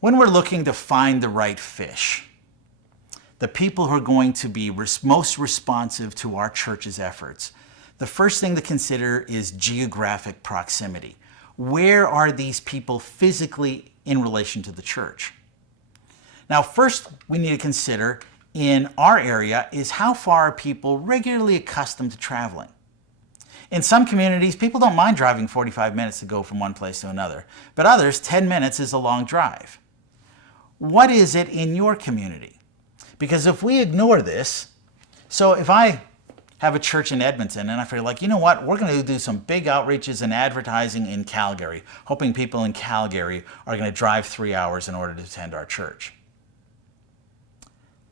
When we're looking to find the right fish, the people who are going to be most responsive to our church's efforts, the first thing to consider is geographic proximity. Where are these people physically in relation to the church? Now, first we need to consider in our area is how far are people regularly accustomed to traveling. In some communities, people don't mind driving 45 minutes to go from one place to another, but others, 10 minutes is a long drive. What is it in your community? Because if we ignore this, so if I have a church in Edmonton and I feel like, you know what, we're going to do some big outreaches and advertising in Calgary, hoping people in Calgary are going to drive 3 hours in order to attend our church.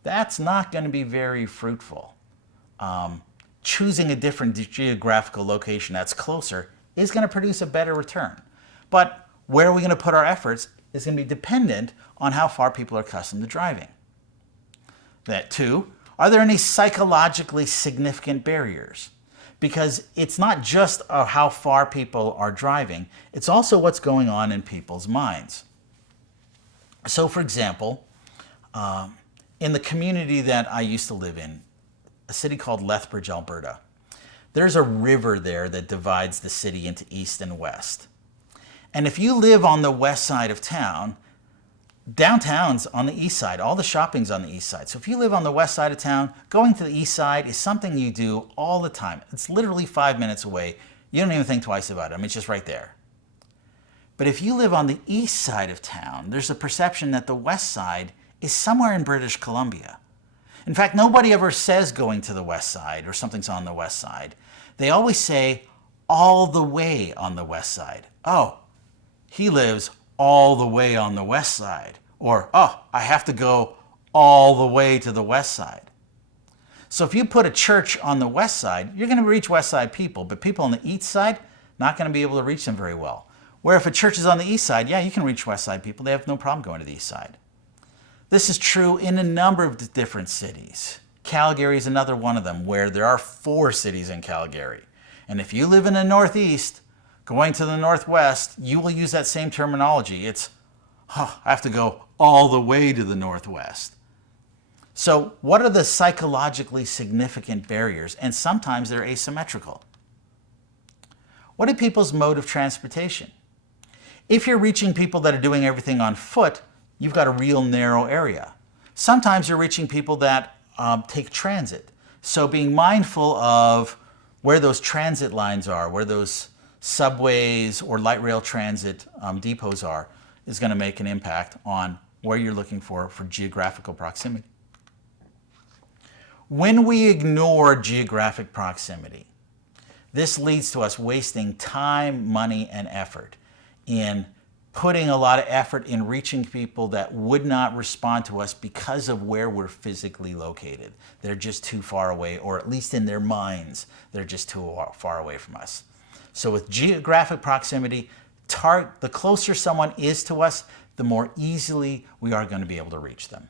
That's not going to be very fruitful. Choosing a different geographical location that's closer is going to produce a better return. But where are we going to put our efforts is going to be dependent on how far people are accustomed to driving. That too, are there any psychologically significant barriers? Because it's not just how far people are driving, it's also what's going on in people's minds. So for example, in the community that I used to live in, a city called Lethbridge, Alberta, there's a river there that divides the city into east and west. And if you live on the west side of town, downtown's on the east side, all the shopping's on the east side. So if you live on the west side of town, going to the east side is something you do all the time. It's literally 5 minutes away. You don't even think twice about it. I mean, it's just right there. But if you live on the east side of town, there's a perception that the west side is somewhere in British Columbia. In fact, nobody ever says going to the west side or something's on the west side. They always say all the way on the west side. Oh, he lives all the way on the west side. Or, oh, I have to go all the way to the west side. So if you put a church on the west side, you're going to reach west side people, but people on the east side, not going to be able to reach them very well. Where if a church is on the east side, yeah, you can reach west side people. They have no problem going to the east side. This is true in a number of different cities. Calgary is another one of them, where there are 4 cities in Calgary. And if you live in the northeast, going to the northwest, you will use that same terminology. It's, oh, I have to go all the way to the northwest. So what are the psychologically significant barriers? And sometimes they're asymmetrical. What are people's mode of transportation? If you're reaching people that are doing everything on foot, you've got a real narrow area. Sometimes you're reaching people that take transit. So being mindful of where those transit lines are, where those subways or light rail transit depots are, is going to make an impact on where you're looking for geographical proximity. When we ignore geographic proximity, this leads to us wasting time, money, and effort in putting a lot of effort in reaching people that would not respond to us because of where we're physically located. They're just too far away, or at least in their minds, they're just too far away from us. So with geographic proximity, the closer someone is to us, the more easily we are going to be able to reach them.